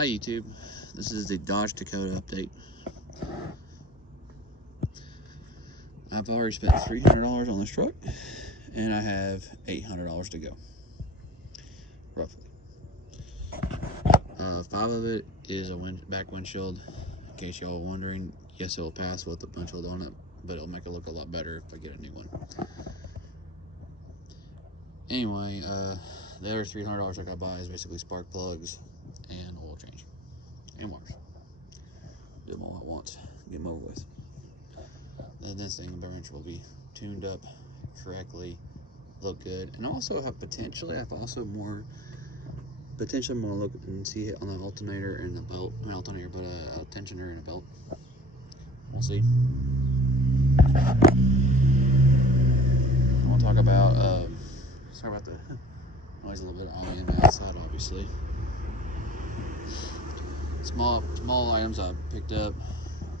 Hi YouTube, this is the Dodge Dakota update. I've already spent $300 on this truck, and I have $800 to go, roughly. 5 of it is a back windshield. In case y'all are wondering, yes, it'll pass with the windshield on it, but it'll make it look a lot better if I get a new one. Anyway, the other $300 I gotta buy is basically spark plugs and oil change and wires. Do them all at once, get them over with. Then this thing eventually will be tuned up correctly, look good, and also have potentially more look and see it on the alternator and the belt. Not alternator, but a tensioner and a belt. We'll see. I want to talk about sorry about the noise a little bit. I am outside, obviously. Small items I picked up.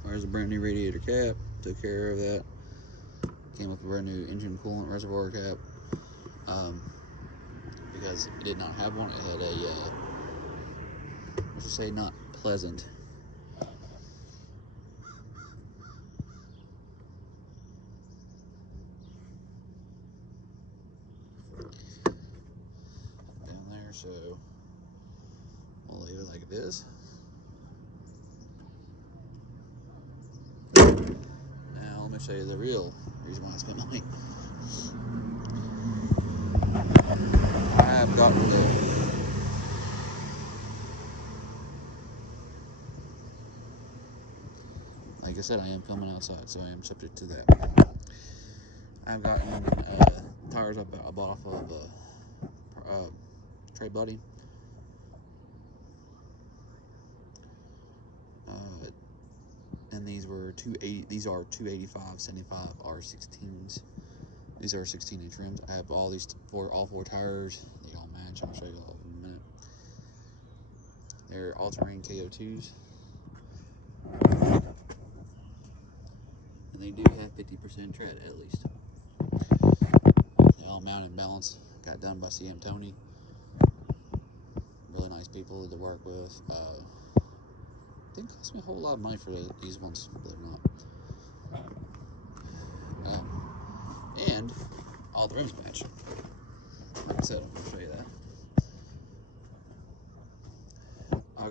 There's a brand new radiator cap. Took care of that. Came with a brand new engine coolant reservoir cap. Because it did not have one. It had a let's just say not pleasant down there, so we'll leave it like it is. Now let me show you the real reason why I spent money. I have gotten like I said, I am filming outside, so I am subject to that. I've gotten tires I bought off of Trade Buddy. And these were 280. These are 285/75 R16s. These are 16-inch rims. I have all four tires. They all match. I'll show you all in a minute. They're all-terrain KO2s, and they do have 50% tread at least. They all mount and balance. Got done by CM Tony. Really nice people to work with. Didn't cost me a whole lot of money for these ones, believe it or not. And all the rims match. Like I said, I'll show you that. I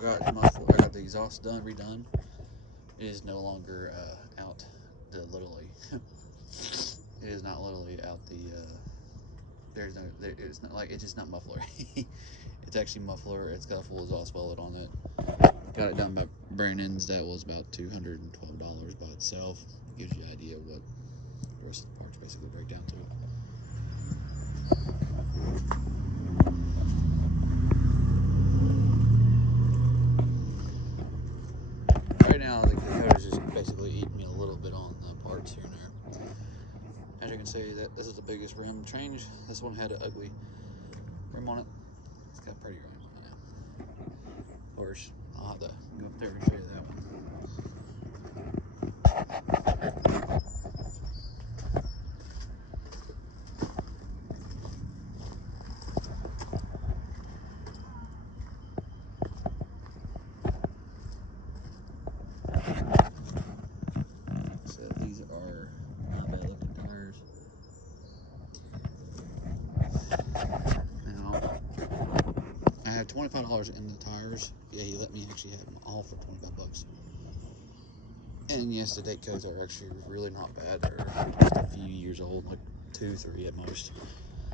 got the exhaust redone. It is no longer out literally. It is not literally out the. It's not like it's just not muffler. It's actually muffler. It's got a full exhaust wellet on it. Got it done by Brandon's. That was about $212 by itself. Gives you an idea of what the rest of the parts basically break down to. Right now, the Dakota's just basically eating me a little bit on the parts here and there. As you can see, this is the biggest rim change. This one had an ugly rim on it. It's got a pretty rim on it now. Of course, I'll have to go up there and show you that one. So these are not bad looking tires. Now, I have $25 in the tires. Yeah, he let me actually have them all for 25 bucks. And yes, the date codes are actually really not bad. They're just a few years old, like 2, 3 at most.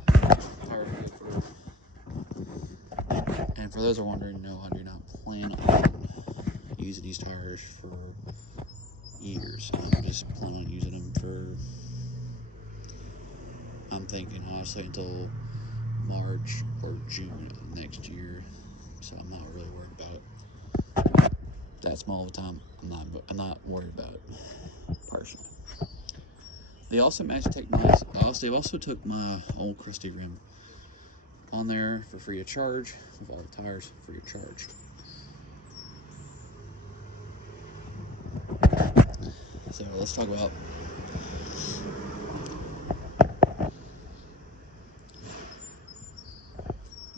Tires are good for. And for those who are wondering, no, I do not plan on using these tires for years. I'm just planning on using them for, I'm thinking honestly until March or June of next year. So I'm not really worried about it. That small of a time, I'm not worried about it personally. They also they also took my old crusty rim on there for free of charge, with all the tires free of charge. So let's talk about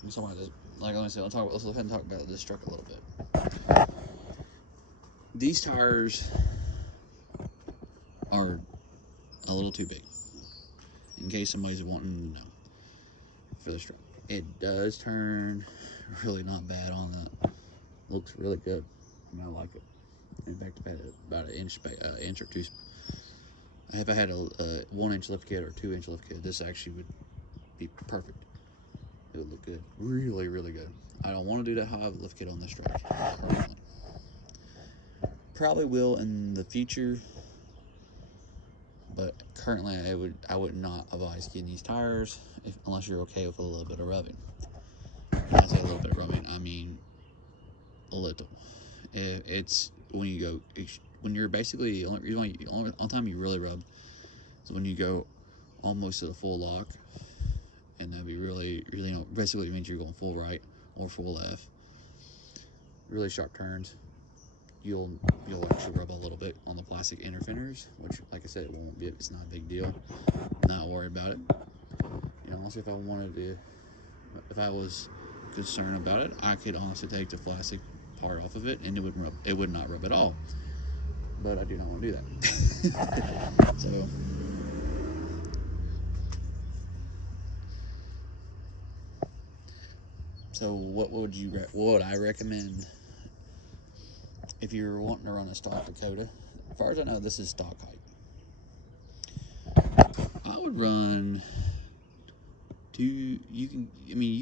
this like I said, let's go ahead and talk about this truck a little bit. These tires are a little too big, in case somebody's wanting to know, for this truck. It does turn really not bad on the, looks really good. I mean, I like it. In fact, I've had about an inch or two. If I had a 1 inch lift kit or 2 inch lift kit, this actually would be perfect. It would look good, really, really good. I don't want to do that high of a lift kit on this truck currently. Probably will in the future, but currently I would not advise getting these tires unless you're okay with a little bit of rubbing. When I say a little bit of rubbing, I mean a little. It's when you're basically only time you really rub is when you go almost to the full lock, and that'd be really, basically means you're going full right or full left. Really sharp turns. You'll actually rub a little bit on the plastic inner fenders, which, like I said, it's not a big deal. Not worry about it. Honestly, if I was concerned about it, I could honestly take the plastic part off of it, and it would not rub at all. But I do not want to do that. So what would I recommend if you're wanting to run a stock Dakota? As far as I know, this is stock height. I would run you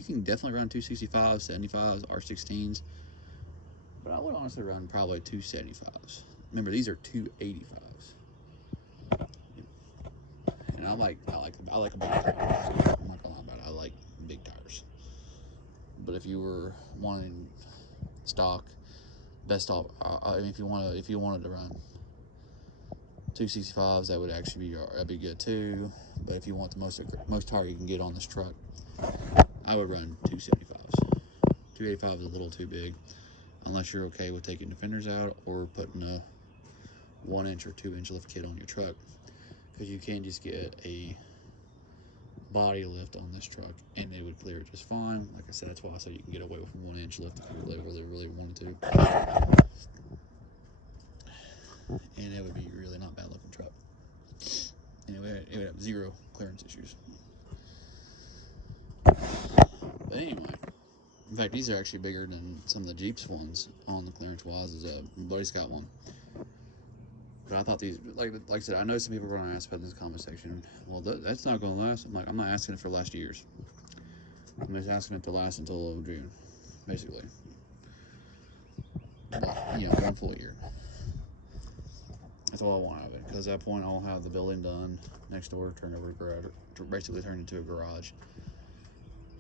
can definitely run 265s, 75s, R16s, but I would honestly run probably 275s. Remember, these are 285s. And I like a big tire. I'm not gonna lie about it. I like big tires. But if you were wanting stock, best off. If you wanted to run 265s, that would actually be good too. But if you want the most tire you can get on this truck, I would run 275s. 285 is a little too big, unless you're okay with taking the fenders out or putting a 1 inch or 2 inch lift kit on your truck, because you can just get a body lift on this truck and it would clear it just fine. Like I said, that's why I said you can get away with a 1 inch lift if you really wanted to, and it would be really not bad looking truck, and it would have zero clearance issues. But anyway, in fact, these are actually bigger than some of the Jeep's ones on the clearance wise. My buddy's got one. But I thought these, like I said, I know some people are going to ask about this comment section. Well, that's not going to last. I'm not asking it for last year's. I'm just asking it to last until June, basically. But, 1 full year. That's all I want out of it. Because at that point, I'll have the building done next door, basically turned into a garage.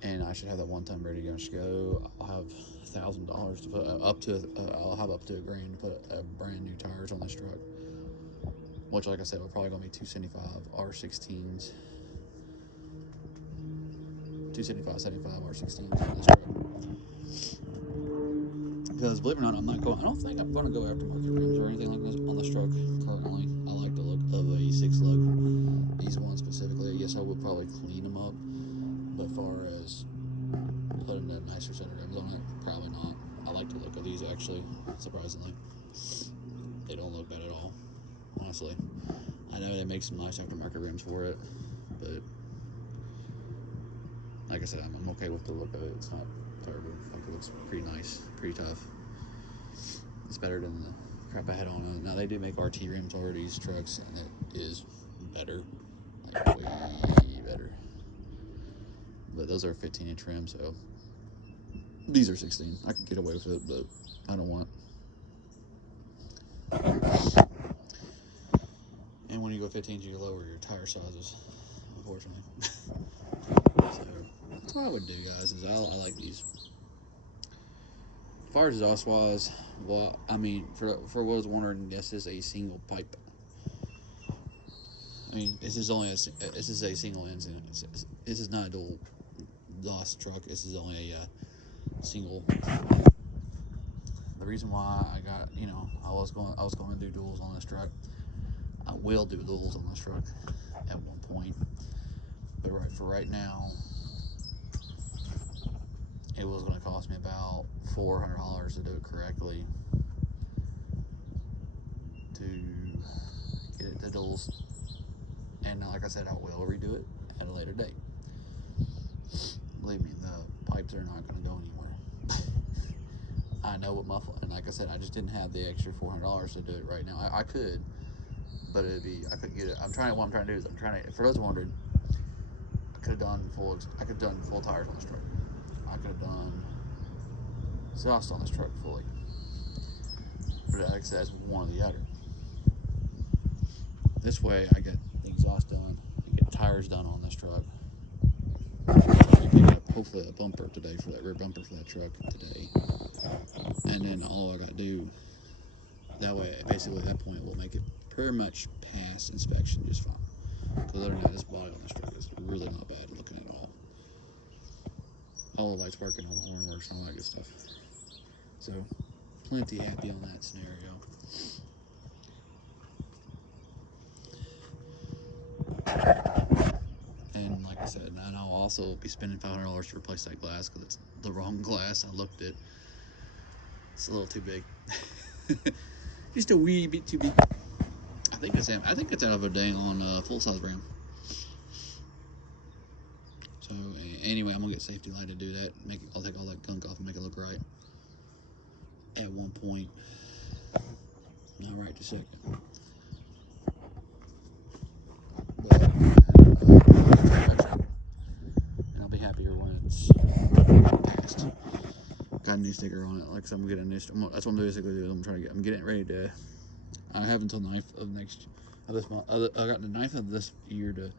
And I should have that 1 ton ready to go. I'll have $1,000 to put I'll have up to $1,000 to put brand new tires on this truck. Which, like I said, we're probably going to be 275 R16s. 275, 75 R16s on this truck. Because believe it or not, I don't think I'm going to go aftermarket rims or anything like this on this truck currently. I like the look of a 6-lug. These ones specifically, yes, I would probably clean them up. But as far as putting a nicer set of rims on it, probably not. I like the look of these, actually, surprisingly. They don't look bad at all, honestly. I know they make some nice aftermarket rims for it, but like I said, I'm okay with the look of it. It's not terrible. It looks pretty nice, pretty tough. It's better than the crap I had on it. Now, they do make RT rims for these trucks, and it is better, like way better. But those are 15-inch rims, so these are 16. I could get away with it, but I don't want it. And when you go 15s, you lower your tire sizes, unfortunately. So that's what I would do, guys, is I like these. As far as exhaust wise, well, I mean, for what I was wondering, this is a single pipe. I mean, this is a single engine. This is not a dual exhaust truck. This is only a single. The reason why I got, I was going to do duals on this truck. I will do duals on this truck at one point, but for right now, it was going to cost me about $400 to do it correctly, to get it to duals. And like I said, I will redo it at a later date. Believe me, the pipes are not going to go anywhere. I know what and like I said, I just didn't have the extra $400 to do it right now. I could, but I couldn't get it. What I'm trying to do is for those wondering, I could have done full tires on this truck. I could have done exhaust on this truck fully. But like I said, that's one or the other. This way, I get the exhaust done, I get tires done on this truck. I pick up hopefully a bumper today for that rear bumper for that truck today. And then all I gotta do, that way, basically at that point, we'll make it pretty much pass inspection just fine. Because other than that, this body on this truck is really not bad looking at all. All the lights working, all the horn works, and all that good stuff. So, plenty happy on that scenario. And like I said, and I'll also be spending $500 to replace that glass because it's the wrong glass. I looked at it. It's a little too big. Just a wee bit too big. I think it's out of a dang on full size ram. So anyway, I'm gonna get safety light to do that. I'll take all that gunk off and make it look right. At one point, not right this second. But and I'll be happier when it's passed. Got a new sticker on it. Like I said, I'm gonna get a new. That's what I'm basically doing. I'm getting it ready to. I have until 9th of this month. I got the 9th of this year to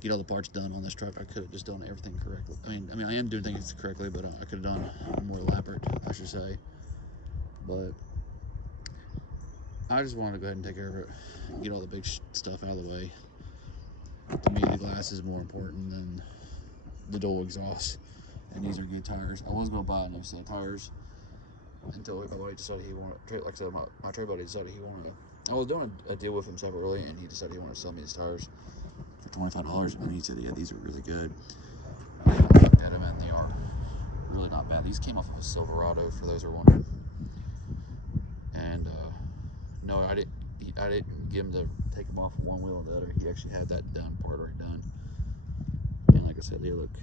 get all the parts done on this truck. I could have just done everything correctly. I mean, I am doing things correctly, but I could have done more elaborate, I should say. But I just wanted to go ahead and take care of it, get all the big stuff out of the way. To me, the glass is more important than the dual exhaust, and these are good tires. I was going to buy a new set of tires until my buddy decided he wanted. Like I said, my trade buddy decided he wanted to. I was doing a deal with him separately, and he decided he wanted to sell me his tires for $25. And he said, "Yeah, these are really good." I looked at them, and they are really not bad. These came off of a Silverado, for those who are wondering. And no, I didn't get him to take them off of one wheel and the other. He actually had that part already done. And like I said, they look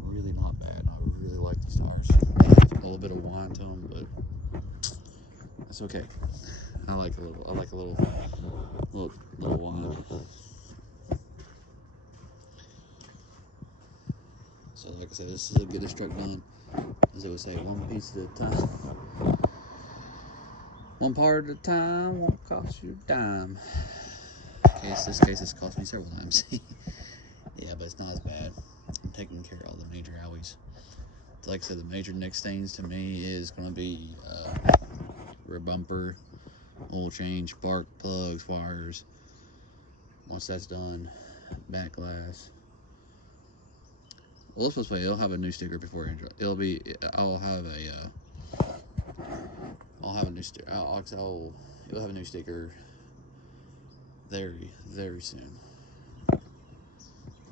really not bad. I really like these tires. A little bit of whine to them, but that's okay. I like a little whine. So like I said, this is a good truck done. As they would say, one piece at a time. One part at a time won't cost you a dime. This case has cost me several times. Yeah, but it's not as bad. I'm taking care of all the major owies. Like I said, the major next things to me is going to be rear bumper, oil change, spark plugs, wires. Once that's done, back glass. Well, let's say it'll have a new sticker before it'll be. I'll have a new sticker. It'll have a new sticker very, very soon.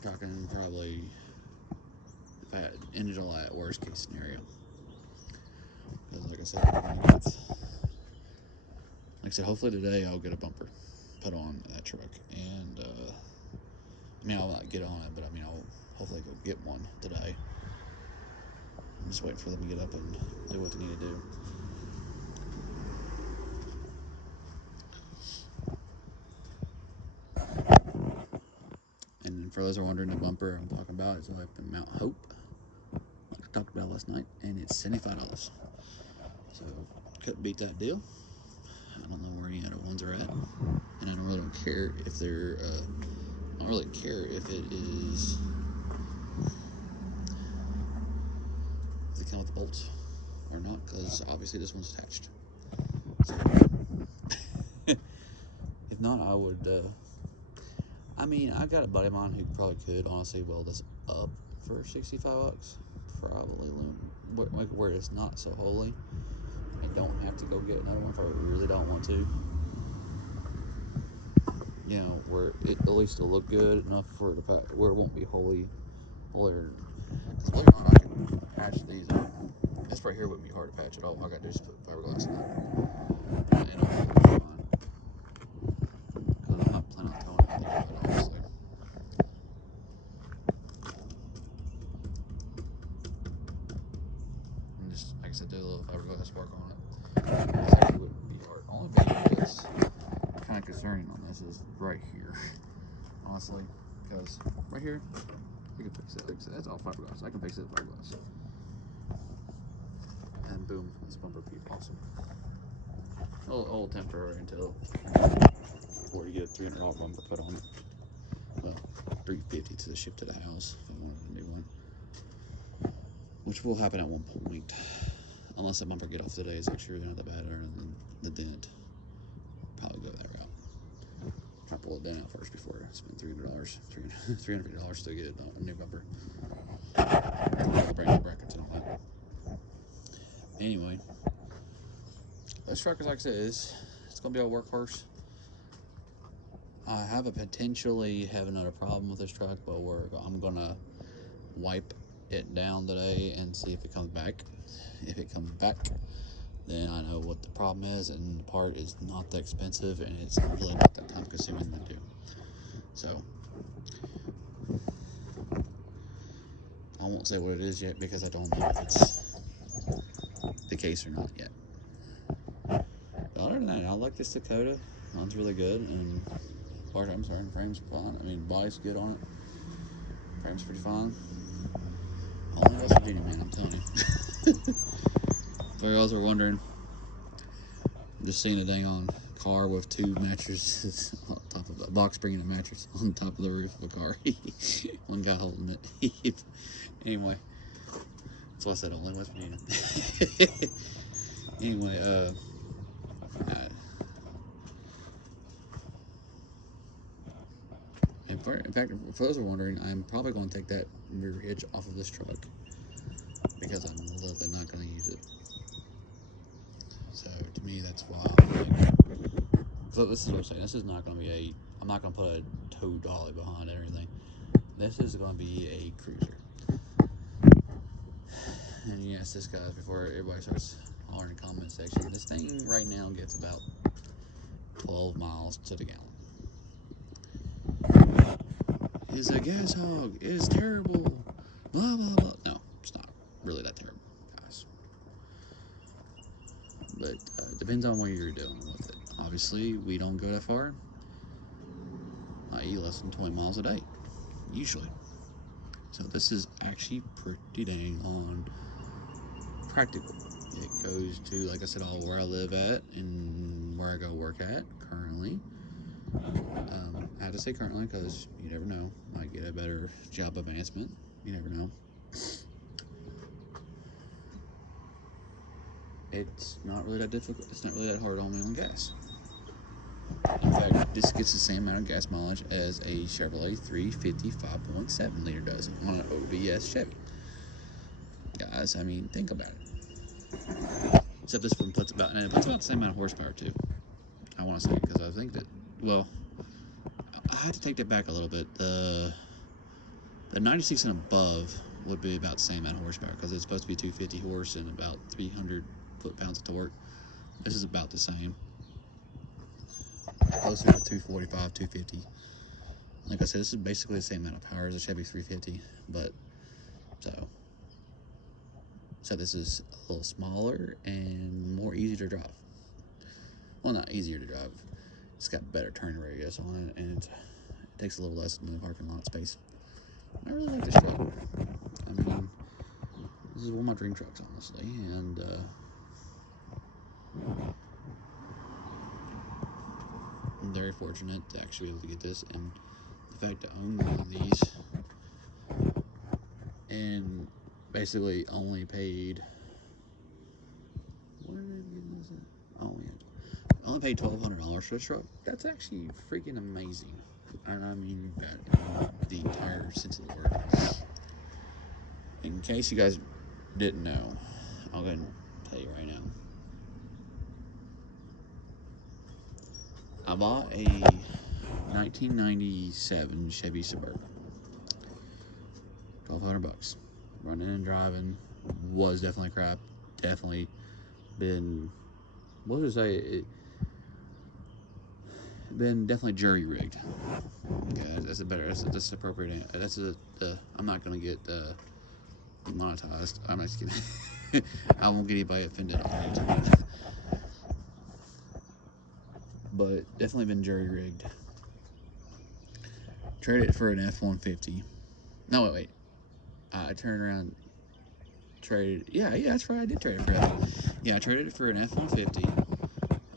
Talking probably in July at worst case scenario. Because like I said, hopefully today I'll get a bumper put on that truck, and I'll not get on it, but I'll hopefully go get one today. I'm just waiting for them to get up and do what they need to do. And for those who are wondering, the bumper I'm talking about is up in Mount Hope, like I talked about last night, and it's $75. So couldn't beat that deal. I don't know where any other ones are at, and I really don't care if they're. I don't really care if it is. If they come with the bolts or not, because obviously this one's attached. So, if not, I would. I got a buddy of mine who probably could honestly weld this up for $65. Probably where it's not so holy. I don't have to go get another one if I really don't want to. Where it at least will look good enough for the fact where it won't be holier Because believe it or not, I can patch these up. This right here wouldn't be hard to patch at all. All I gotta do is put fiberglass in it. And it'll be fine. Because I'm not planning on towing anything with it, obviously. And just, like I said, do a little fiberglass work on it. This actually wouldn't be hard. The only thing that's kind of concerning on this is right here. Honestly. Because right here, we can fix it. Like I said, that's all fiberglass. I can fix it with fiberglass. And boom, this bumper would be awesome. Old temporary until before you get a $300 bumper put on it. Well, $350 to ship to the house if I wanted a new one, which will happen at one point, unless the bumper get off today. It's actually really not that bad, other than the dent. Probably go that route. Try to pull it down first before I spend $300 to get a new bumper. Brand new brackets and all that. Anyway, this truck is, like I said, it's gonna be a workhorse. I have potentially have another problem with this truck, but I'm gonna wipe it down today and see if it comes back. If it comes back, then I know what the problem is, and the part is not that expensive, and it's really not that time consuming to do. So I won't say what it is yet because I don't know if it's the case or not yet. But other than that, I like this Dakota. Runs really good, and I'm sorry, frame's fine. I mean, body's good on it. Frame's pretty fine. Only West Virginia, man, I'm telling you. For you guys are wondering, I'm just seeing a dang on car with two mattresses on top of a box spring and a mattress on top of the roof of a car. One guy holding it. Anyway, that's why I said only West Virginia. Anyway, in fact, for those who are wondering, I'm probably going to take that rear hitch off of this truck because I'm literally not going to use it. So to me, that's why I'm like, so this is what I'm saying. This is not going to be I'm not going to put a tow dolly behind it or anything. This is going to be a cruiser. And yes, this guys, before everybody starts hollering in the comment section, this thing right now gets about 12 miles to the gallon. It's a gas hog. It is terrible. Blah, blah, blah. No, it's not really that terrible, guys. But it depends on what you're doing with it. Obviously, we don't go that far, i.e. less than 20 miles a day, usually. So this is actually pretty dang on practical. It goes to, like I said, all where I live at and where I go work at currently. I had to say currently because you never know. Might get a better job advancement. You never know. It's not really that difficult. It's not really that hard on me on gas. In fact, this gets the same amount of gas mileage as a Chevrolet 350 5.7 liter does on an OBS Chevy. Guys, I mean, think about it. Except this one puts about the same amount of horsepower too. I want to say, because I think that, well, I had to take that back a little bit. The 96 and above would be about the same amount of horsepower because it's supposed to be 250 horse and about 300 foot-pounds of torque. This is about the same. Closer to 245, 250. Like I said, this is basically the same amount of power as a Chevy 350, but so this is a little smaller and more easy to drive. Well, not easier to drive. It's got better turn radius on it, and it takes a little less in the parking lot space. I really like this truck. I mean, this is one of my dream trucks, honestly, and I'm very fortunate to actually be able to get this, and the fact to own one of these, and basically only paid. What did I get this at? Only paid $1,200 for this truck. That's actually freaking amazing. And I mean that in the entire sense of the word. In case you guys didn't know, I'll go ahead and tell you right now. I bought a 1997 Chevy Suburban. $1,200. running and driving was definitely crap. Definitely been, what would I say? Been definitely jury rigged. Okay, that's a better. That's appropriate. That's I'm not gonna get demonetized. I'm not just kidding. I won't get anybody offended on YouTube. But definitely been jury rigged. Traded it for an F-150. No, wait. I turned around, traded. Yeah, that's right. I did trade it for that. Yeah, I traded it for an F-150,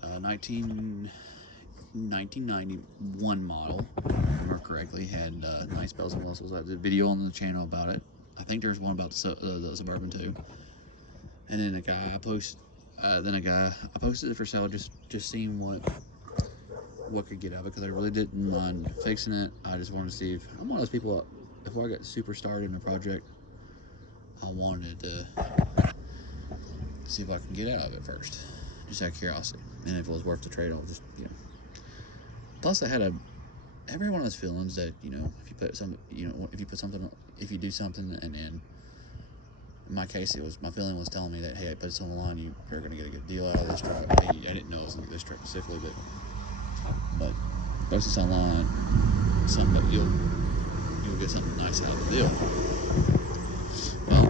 1991 model. If I remember correctly, had nice bells and whistles. I did a video on the channel about it. I think there's one about the Suburban too. And then I posted it for sale, just seeing what could get out of it, because I really didn't mind fixing it. I just wanted to see if I'm one of those people. Before I got super started in a project, I wanted to see if I can get out of it first, just out of curiosity, and if it was worth the trade, I'll just Plus, I had every one of those feelings that if you put something, if you do something, and then in my case, my feeling was telling me that, hey, I put this on the line, you're gonna get a good deal out of this truck. Hey, I didn't know it was gonna be this truck specifically, but post this online, something that you'll get something nice out of the deal. Well,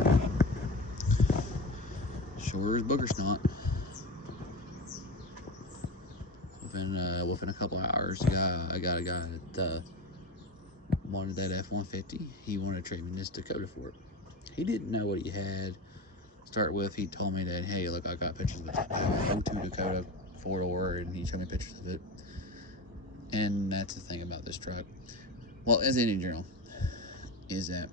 sure as booger snot. Within a couple hours, I got a guy that wanted that F-150. He wanted to trade me this Dakota for it. He didn't know what he had. Start with, he told me that, hey, look, I got pictures of a 02 Dakota 4-door, and he showed me pictures of it. And that's the thing about this truck. Well, as in general, is that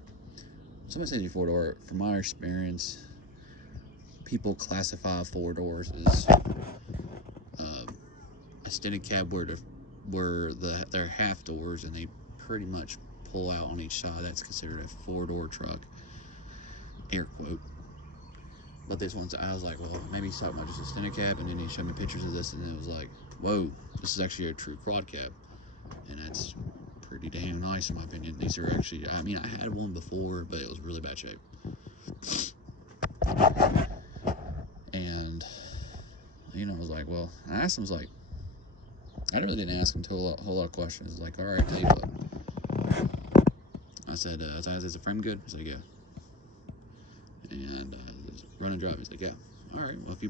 somebody says 4-door. From my experience, people classify 4-doors as extended cab where they're half doors and they pretty much pull out on each side. That's considered a 4-door truck, air quote. But this one's, I was like, well, maybe he's talking about just extended cab, and then he showed me pictures of this, and it was like, whoa, this is actually a true quad cab, and that's pretty damn nice in my opinion. These are actually, I mean, I had one before, but it was really bad shape. And I was like, well, I asked him, I really didn't ask him a whole lot of questions. Like, all right, tell you what. I said, is the frame good? He's like, yeah. And run and drive. He's like, yeah. All right. Well, if you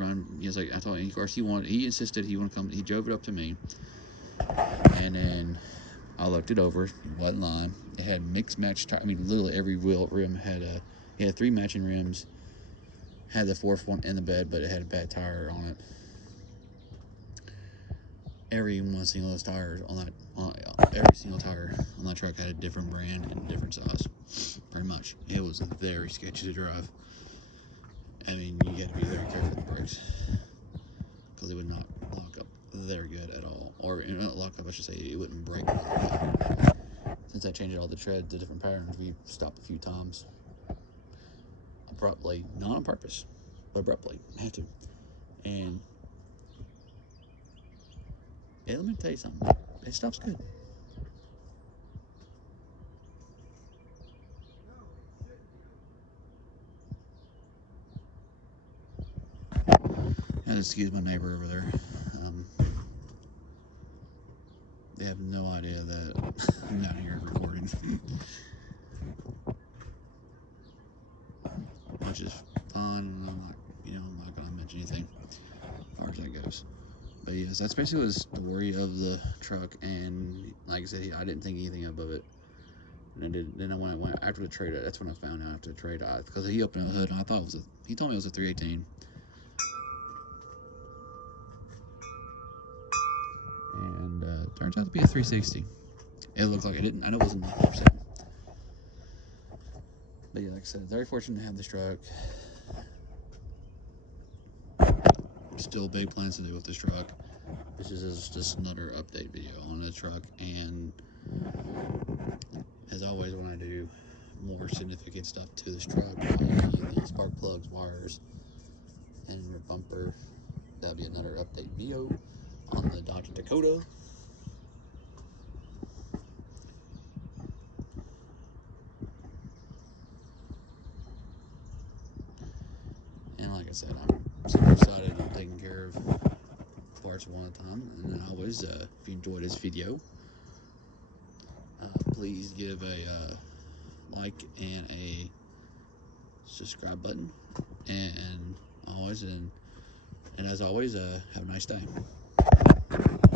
run, he's like, I told him. Of course, he insisted he want to come. He drove it up to me, and then I looked it over. It wasn't lying. It had mixed match tire. I mean, literally every rim had he had 3 matching rims. Had the 4th one in the bed, but it had a bad tire on it. Every single tire on that truck had a different brand and a different size. Pretty much, it was very sketchy to drive. I mean, you had to be very careful with the brakes, because it would not lock up very good at all. Or not lock up, I should say, it wouldn't brake very good. Since I changed all the treads to different patterns, we stopped a few times abruptly, not on purpose, but abruptly. I had to. And yeah, let me tell you something. This stuff's good. Excuse my neighbor over there. They have no idea that I'm down here recording, which is fun. I'm not gonna mention anything as far as that goes. But yes, that's basically the worry of the truck. And like I said, I didn't think anything of it. And then when I went after the trade, that's when I found out after the trade, because he opened the hood and I thought he told me it was a 318. And turns out to be a 360. It looked like it didn't. I know it wasn't 100%. But yeah, like I said, very fortunate to have this truck. Still big plans to do with this truck. This is just another update video on the truck. And as always, when I do more significant stuff to this truck, the spark plugs, wires, and rear bumper, that'll be another update video on the Dodge Dakota. And like I said, I'm super excited. I'm taking care of parts one at a time. And always, if you enjoyed this video, please give a like and a subscribe button. And as always, have a nice day.